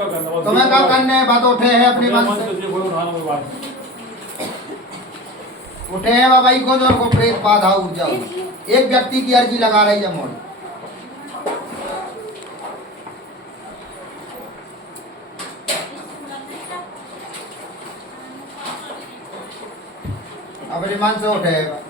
तुम्हें क्या करने है? बात उठे है अपनी मन से, उठे है बाबा को जो को प्रेत बाधा ऊर्जा। एक व्यक्ति की अर्जी लगा रही है मोड़। अपने मन से उठे है।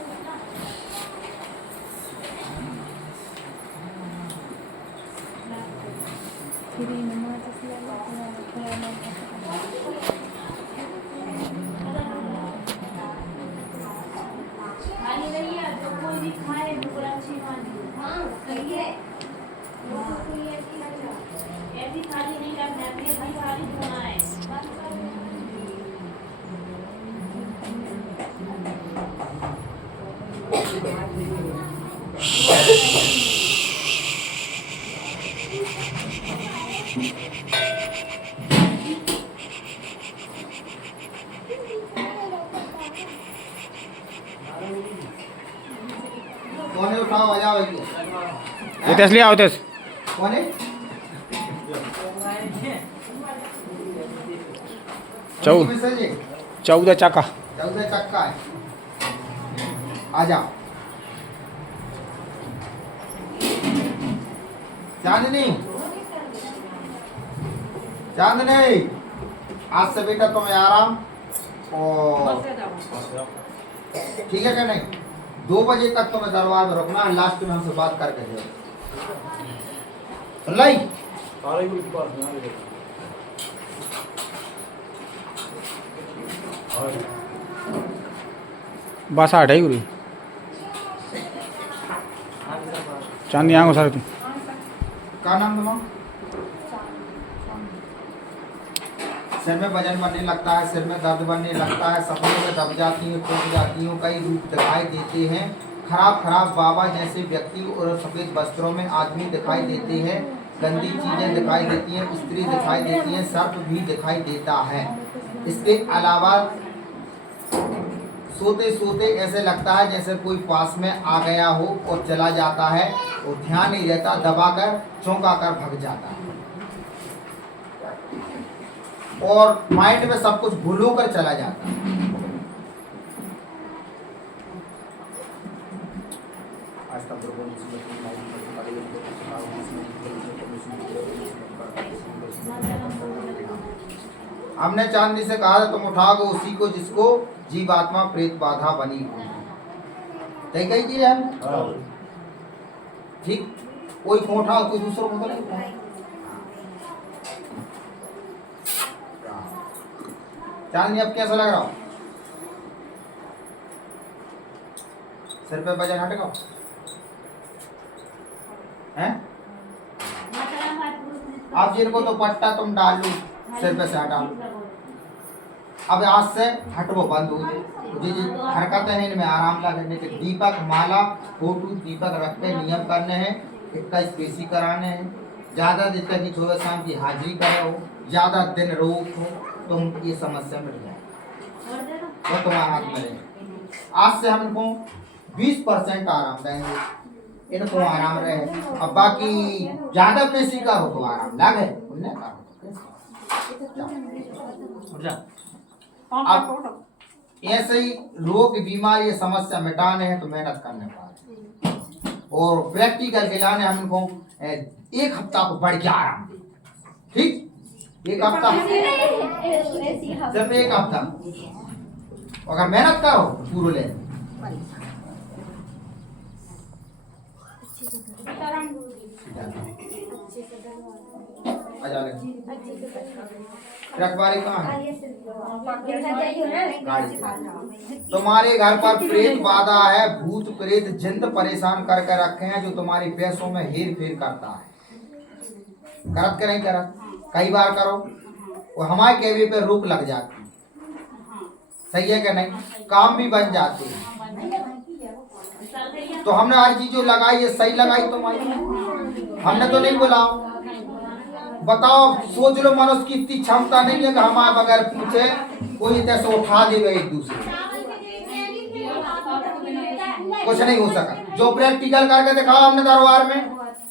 कौन है? उठाओ आ जाओ। तेस ले आओ तेस। कौन है? 14 चक्का। 14 चक्का है। आ जाओ। चांदनी, चांदनी, आज से बेटा तुम्हें आराम। और ठीक है क्या नहीं? 2 बजे तक तुम्हें दरबार में रुकना है। लास्ट में हमसे बात करके जाओ। लाई बस आठ है गुरु चांदी आंगो सर तुम क्या नाम तुम्हारा? सिर में वजन बनने लगता है, सिर में दर्द बनने लगता है, सपनों में दब जाती हैं, टूट जाती हूँ, कई रूप दिखाई देते हैं। खराब खराब बाबा जैसे व्यक्ति और सफ़ेद वस्त्रों में आदमी दिखाई देते हैं। गंदी चीज़ें दिखाई देती हैं, स्त्री दिखाई देती हैं, सर्प भी दिखाई देता है। इसके अलावा सोते सोते ऐसे लगता है जैसे कोई पास में आ गया हो और चला जाता है और ध्यान नहीं रहता, दबाकर चौंका कर भग जाता है और माइंड में सब कुछ भूल कर चला जाता है। हमने चांदी से कहा था तुम उठाओगे उसी को जिसको जीवात्मा प्रेत बाधा बनी हुई। तय कही चीज है ठीक। कोई को उठाओ, कोई दूसरों को नहीं उठाओ। चांदनी अब कैसा लग रहा हो? सिर पे वजन हटेगा हैं? अब जिनको तो पट्टा तुम डाल लो, सिर पे से हटा लो। अब आज से हटवो बंद हो जी जी हरकतें हैं इनमें आराम लगने के। दीपक माला फोटो दीपक रख के नियम करने हैं, 21 पेशी कराने हैं। ज़्यादा दिन तक की सुबह शाम की हाजिरी करे हो, ज़्यादा दिन रोग हो तो ये समस्या मिट जाए तो तुम्हारे हाथ में रहे। आज से हम इनको 20% आराम देंगे, इनको आराम रहे। अब बाकी ज़्यादा पेशी का हो तो आराम लागे उन्हें का अब ऐसे ही रोग बीमारी समस्या मिटाने हैं तो मेहनत करने पाए और प्रैक्टिकल के लाने हम इनको 1 हफ्ता को बढ़ के आराम दे। ठीक 1 हफ्ता, सिर्फ 1 हफ्ता अगर मेहनत करो पूरे ले। रखवारी कहाँ है? तुम्हारे घर पर प्रेत बाधा है, भूत प्रेत जिंद परेशान करके रखे हैं जो तुम्हारे पैसों में हेर फेर करता है। करत के नहीं करत, कई बार करो वो हमारे कहवे पे रोक लग जाती। सही है क्या नहीं? काम भी बन जाते हैं। तो हमने हर चीज जो लगाई है सही लगाई तुम्हारी, हमने तो नहीं बोला। बताओ सोच लो, मनुष्य की इतनी क्षमता नहीं है कि हमारे बगैर पूछे कोई जैसे उठा देगा एक दूसरे। कुछ नहीं हो सका। जो प्रैक्टिकल करके दिखाओ हमने दरबार में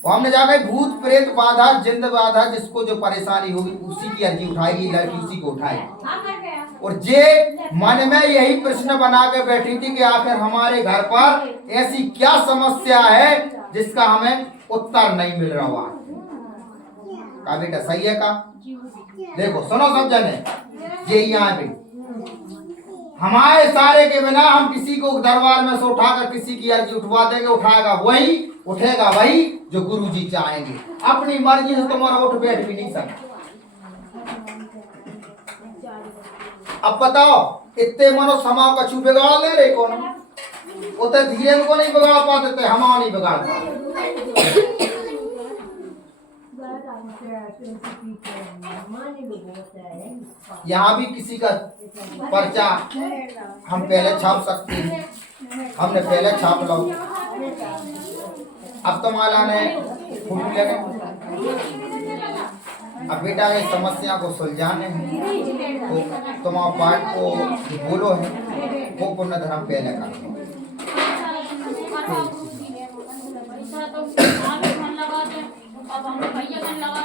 और हमने जाकर भूत प्रेत बाधा जिंद बाधा जिसको जो परेशानी होगी उसी की अर्जी उठाएगी, लड़की उसी को उठाएगी। और जे मन में यही प्रश्न बना के बैठी थी कि आखिर हमारे घर पर ऐसी क्या समस्या है जिसका हमें उत्तर नहीं मिल रहा है। का बेटा सही है का? देखो सुनो सब जने, ये यहाँ पे हमारे सारे के बिना हम किसी को दरबार में से उठाकर किसी की अर्जी उठवा देंगे, उठेगा वही जो गुरुजी चाहेंगे। अपनी मर्जी से तुम्हारा उठ बैठ भी नहीं सकता। अब बताओ इतने मनो समाव का छू बिगाड़ ले रहे कौन? उतने धीरे को नहीं बिगाड़ पाते थे, हम नहीं बिगाड़ पाते। यहाँ भी किसी का पर्चा हम पहले छाप सकते हैं, हमने पहले छाप लो। अब तो माला ने फूट लगे। अब बेटा ये समस्या को सुलझाने हैं तो तुम आप पाठ को बोलो है वो पुण्य धर्म पहले कर लो। अब हम भैया लगा